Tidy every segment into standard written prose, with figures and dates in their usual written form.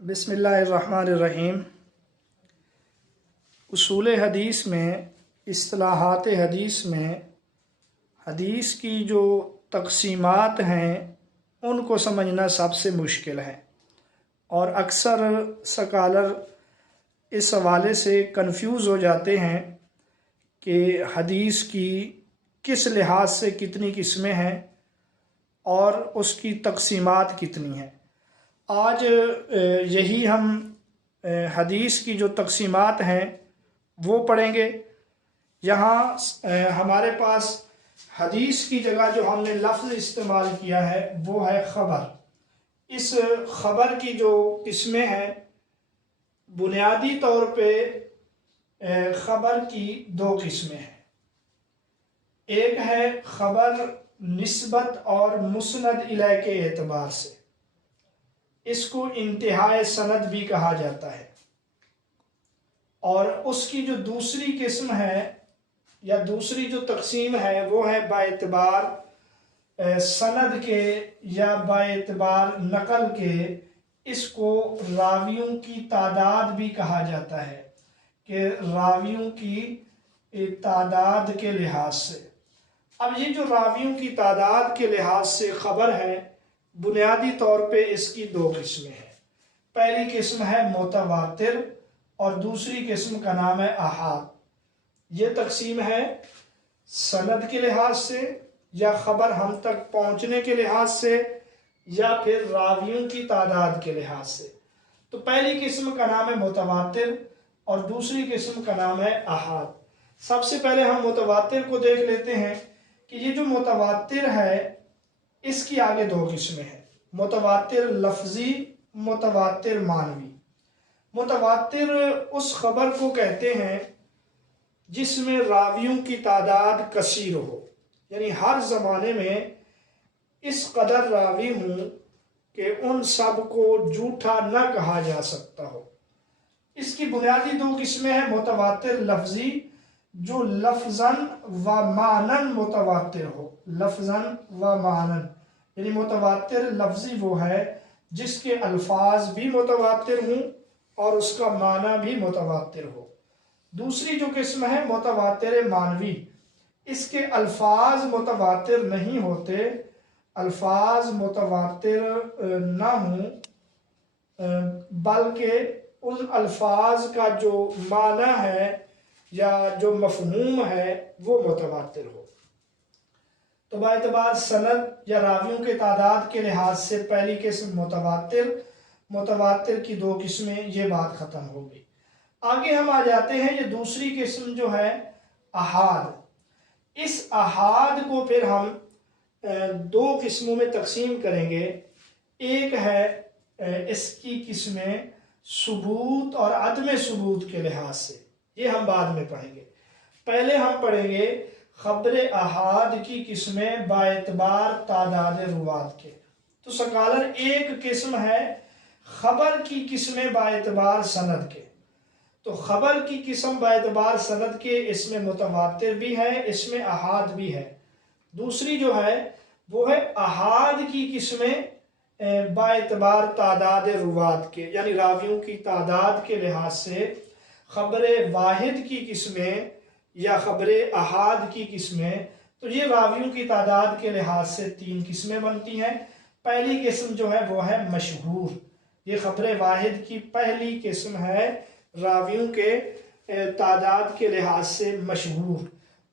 بسم اللہ الرحمن الرحیم۔ اصول حدیث میں، اصطلاحات حدیث میں، حدیث کی جو تقسیمات ہیں ان کو سمجھنا سب سے مشکل ہے، اور اکثر سکالر اس حوالے سے کنفیوز ہو جاتے ہیں کہ حدیث کی کس لحاظ سے کتنی قسمیں ہیں اور اس کی تقسیمات کتنی ہیں۔ آج یہی ہم حدیث کی جو تقسیمات ہیں وہ پڑھیں گے۔ یہاں ہمارے پاس حدیث کی جگہ جو ہم نے لفظ استعمال کیا ہے وہ ہے خبر۔ اس خبر کی جو قسمیں ہیں، بنیادی طور پہ خبر کی دو قسمیں ہیں۔ ایک ہے خبر نسبت اور مسند الیہ کے اعتبار سے، اس کو انتہائے سند بھی کہا جاتا ہے، اور اس کی جو دوسری قسم ہے یا دوسری جو تقسیم ہے وہ ہے باعتبار سند کے یا باعتبار نقل کے۔ اس کو راویوں کی تعداد بھی کہا جاتا ہے کہ راویوں کی تعداد کے لحاظ سے۔ اب یہ جو راویوں کی تعداد کے لحاظ سے خبر ہے، بنیادی طور پہ اس کی دو قسمیں ہیں۔ پہلی قسم ہے متواتر اور دوسری قسم کا نام ہے احاد۔ یہ تقسیم ہے سند کے لحاظ سے یا خبر ہم تک پہنچنے کے لحاظ سے یا پھر راویوں کی تعداد کے لحاظ سے۔ تو پہلی قسم کا نام ہے متواتر اور دوسری قسم کا نام ہے احاد۔ سب سے پہلے ہم متواتر کو دیکھ لیتے ہیں کہ یہ جو متواتر ہے اس کی آگے دو قسمیں ہیں، متواتر لفظی، متواتر معنوی۔ متواتر اس خبر کو کہتے ہیں جس میں راویوں کی تعداد کثیر ہو، یعنی ہر زمانے میں اس قدر راوی ہوں کہ ان سب کو جھوٹا نہ کہا جا سکتا ہو۔ اس کی بنیادی دو قسمیں ہیں، متواتر لفظی جو لفظاً و معنن متواتر ہو، لفظاً و معنن، یعنی متواتر لفظی وہ ہے جس کے الفاظ بھی متواتر ہوں اور اس کا معنی بھی متواتر ہو۔ دوسری جو قسم ہے متواتر معنوی، اس کے الفاظ متواتر نہیں ہوتے، الفاظ متواتر نہ ہوں بلکہ ان الفاظ کا جو معنی ہے یا جو مفہوم ہے وہ متواتر ہو۔ تو باعتبار سند یا راویوں کے تعداد کے لحاظ سے پہلی قسم متواتر، متواتر کی دو قسمیں، یہ بات ختم ہو گئی۔ آگے ہم آ جاتے ہیں، یہ دوسری قسم جو ہے احاد۔ اس احاد کو پھر ہم دو قسموں میں تقسیم کریں گے۔ ایک ہے اس کی قسمیں ثبوت اور عدم ثبوت کے لحاظ سے، یہ ہم بعد میں پڑھیں گے۔ پہلے ہم پڑھیں گے خبر احاد کی قسمیں باعتبار تعداد روات کے۔ تو سکالر ایک قسم ہے خبر کی قسمیں باعتبار سند کے۔ تو خبر کی قسم باعتبار سند کے، اس میں متواتر بھی ہے، اس میں احاد بھی ہے۔ دوسری جو ہے وہ ہے احاد کی قسمیں باعتبار تعداد روات کے، یعنی راویوں کی تعداد کے لحاظ سے خبر واحد کی قسمیں یا خبر احاد کی قسمیں۔ تو یہ راویوں کی تعداد کے لحاظ سے تین قسمیں بنتی ہیں۔ پہلی قسم جو ہے وہ ہے مشہور، یہ خبر واحد کی پہلی قسم ہے، راویوں کے تعداد کے لحاظ سے مشہور۔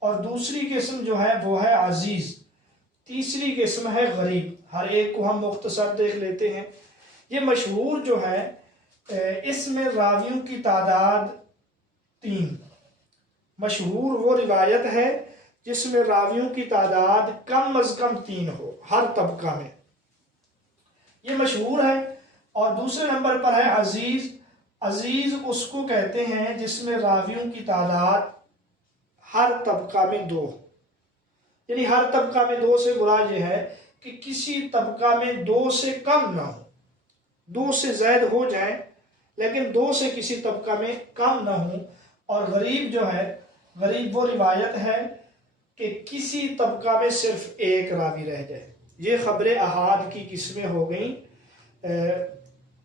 اور دوسری قسم جو ہے وہ ہے عزیز۔ تیسری قسم ہے غریب۔ ہر ایک کو ہم مختصر دیکھ لیتے ہیں۔ یہ مشہور جو ہے اس میں راویوں کی تعداد تین۔ مشہور وہ روایت ہے جس میں راویوں کی تعداد کم از کم تین ہو ہر طبقہ میں، یہ مشہور ہے۔ اور دوسرے نمبر پر ہے عزیز۔ عزیز اس کو کہتے ہیں جس میں راویوں کی تعداد ہر طبقہ میں دو، یعنی ہر طبقہ میں دو سے مراد یہ ہے کہ کسی طبقہ میں دو سے کم نہ ہو، دو سے زائد ہو جائیں لیکن دو سے کسی طبقہ میں کم نہ ہوں۔ اور غریب جو ہے، غریب وہ روایت ہے کہ کسی طبقہ میں صرف ایک راوی رہ جائے۔ یہ خبر احاد کی قسمیں ہو گئیں۔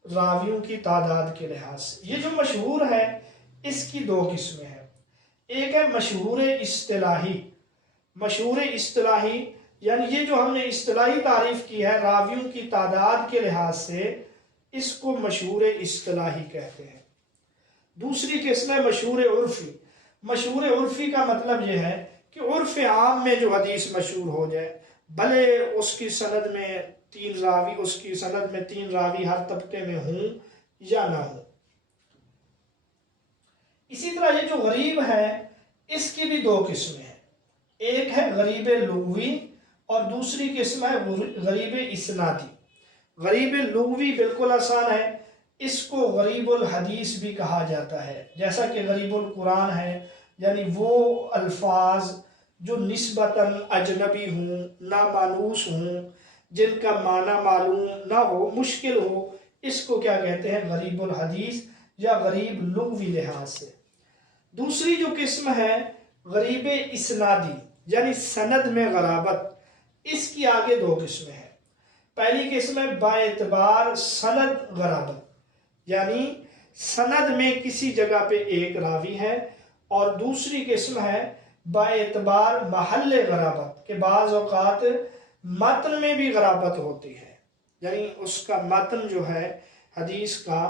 راویوں کی تعداد کے لحاظ سے۔ یہ جو مشہور ہے اس کی دو قسمیں ہیں، ایک ہے مشہور اصطلاحی۔ مشہور اصطلاحی یعنی یہ جو ہم نے اصطلاحی تعریف کی ہے راویوں کی تعداد کے لحاظ سے، اس کو مشہور اصطلاحی کہتے ہیں۔ دوسری قسم ہے مشہور عرفی۔ مشہور عرفی کا مطلب یہ ہے کہ عرف عام میں جو حدیث مشہور ہو جائے، بھلے اس کی سند میں تین راوی ہر طبقے میں ہوں یا نہ ہوں۔ اسی طرح یہ جو غریب ہے اس کی بھی دو قسمیں ہیں، ایک ہے غریب لغوی اور دوسری قسم ہے غریب اسنادی۔ غریب لغوی بالکل آسان ہے، اس کو غریب الحدیث بھی کہا جاتا ہے، جیسا کہ غریب القرآن ہے، یعنی وہ الفاظ جو نسبتاً اجنبی ہوں، نامانوس ہوں، جن کا معنی معلوم نہ ہو، مشکل ہو، اس کو کیا کہتے ہیں؟ غریب الحدیث یا غریب لغوی لحاظ سے۔ دوسری جو قسم ہے غریب اسنادی یعنی سند میں غرابت، اس کی آگے دو قسمیں ہیں۔ پہلی قسم ہے با اعتبار سند غرابت، یعنی سند میں کسی جگہ پہ ایک راوی ہے، اور دوسری قسم ہے با اعتبار محل غرابت، کہ بعض اوقات متن میں بھی غرابت ہوتی ہے، یعنی اس کا متن جو ہے حدیث کا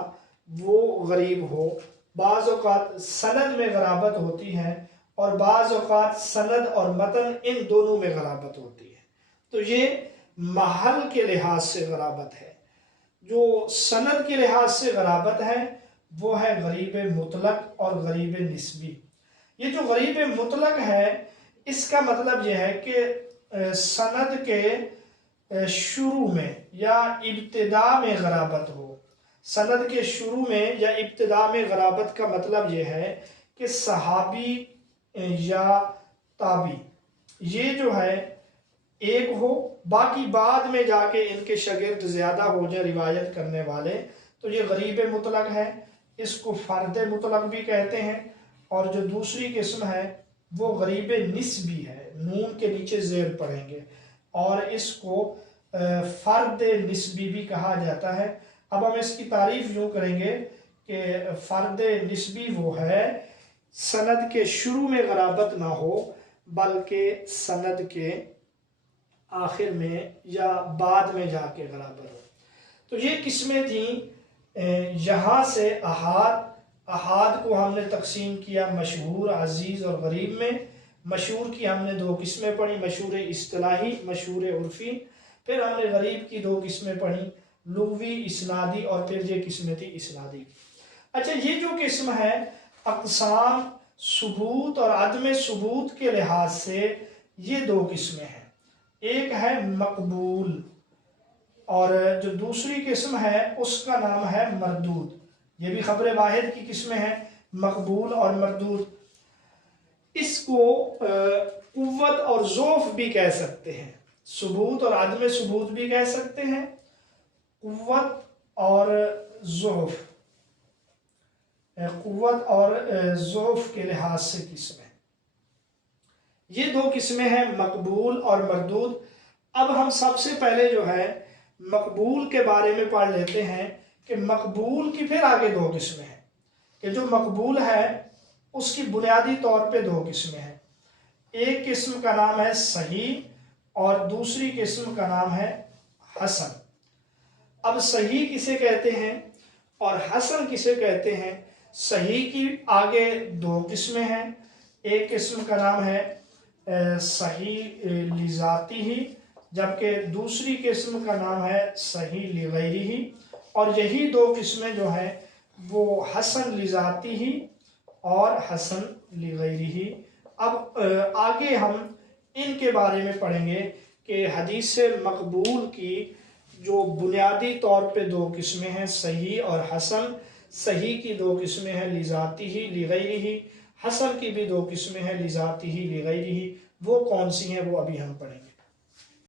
وہ غریب ہو۔ بعض اوقات سند میں غرابت ہوتی ہے اور بعض اوقات سند اور متن ان دونوں میں غرابت ہوتی ہے، تو یہ محل کے لحاظ سے غرابت ہے۔ جو سند کے لحاظ سے غرابت ہے وہ ہے غریب مطلق اور غریب نسبی۔ یہ جو غریب مطلق ہے اس کا مطلب یہ ہے کہ سند کے شروع میں یا ابتدا میں غرابت ہو۔ سند کے شروع میں یا ابتدا میں غرابت کا مطلب یہ ہے کہ صحابی یا تابعی یہ جو ہے ایک ہو، باقی بعد میں جا کے ان کے شاگرد زیادہ ہو جائے روایت کرنے والے، تو یہ غریب مطلق ہے۔ اس کو فرد مطلق بھی کہتے ہیں۔ اور جو دوسری قسم ہے وہ غریب نسبی ہے، نون کے نیچے زیر پڑھیں گے، اور اس کو فرد نسبی بھی کہا جاتا ہے۔ اب ہم اس کی تعریف یوں کریں گے کہ فرد نسبی وہ ہے سند کے شروع میں غرابت نہ ہو بلکہ سند کے آخر میں یا بعد میں جا کے غرابت ہو۔ تو یہ قسمیں تھیں۔ یہاں سے احاد کو ہم نے تقسیم کیا مشہور، عزیز اور غریب میں۔ مشہور کی ہم نے دو قسمیں پڑھی، مشہور اصطلاحی، مشہور عرفی۔ پھر ہم نے غریب کی دو قسمیں پڑھی، لغوی، اسنادی، اور پھر یہ قسمیں تھی اسنادی۔ اچھا، یہ جو قسم ہے اقسام ثبوت اور عدم ثبوت کے لحاظ سے یہ دو قسمیں ہیں، ایک ہے مقبول اور جو دوسری قسم ہے اس کا نام ہے مردود۔ یہ بھی خبر واحد کی قسمیں ہیں، مقبول اور مردود۔ اس کو قوت اور ضعف بھی کہہ سکتے ہیں، ثبوت اور عدم ثبوت بھی کہہ سکتے ہیں، قوت اور ضعف، قوت اور ضعف کے لحاظ سے قسمیں۔ یہ دو قسمیں ہیں مقبول اور مردود۔ اب ہم سب سے پہلے جو ہے مقبول کے بارے میں پڑھ لیتے ہیں کہ مقبول کی پھر آگے دو قسمیں ہیں، کہ جو مقبول ہے اس کی بنیادی طور پہ دو قسمیں ہیں۔ ایک قسم کا نام ہے صحیح اور دوسری قسم کا نام ہے حسن۔ اب صحیح کسے کہتے ہیں اور حسن کسے کہتے ہیں؟ صحیح کی آگے دو قسمیں ہیں، ایک قسم کا نام ہے صحیح لذاتی ہی، جبکہ دوسری قسم کا نام ہے صحیح لغیری ہی، اور یہی دو قسمیں جو ہیں وہ حسن لذاتی ہی اور حسن لغیری ہی۔ اب آگے ہم ان کے بارے میں پڑھیں گے کہ حدیث مقبول کی جو بنیادی طور پہ دو قسمیں ہیں صحیح اور حسن، صحیح کی دو قسمیں ہیں لذاتی ہی لغیری ہی، حسن کی بھی دو قسمیں ہیں لذاتی ہی لغیری ہی، وہ کون سی ہیں وہ ابھی ہم پڑھیں گے۔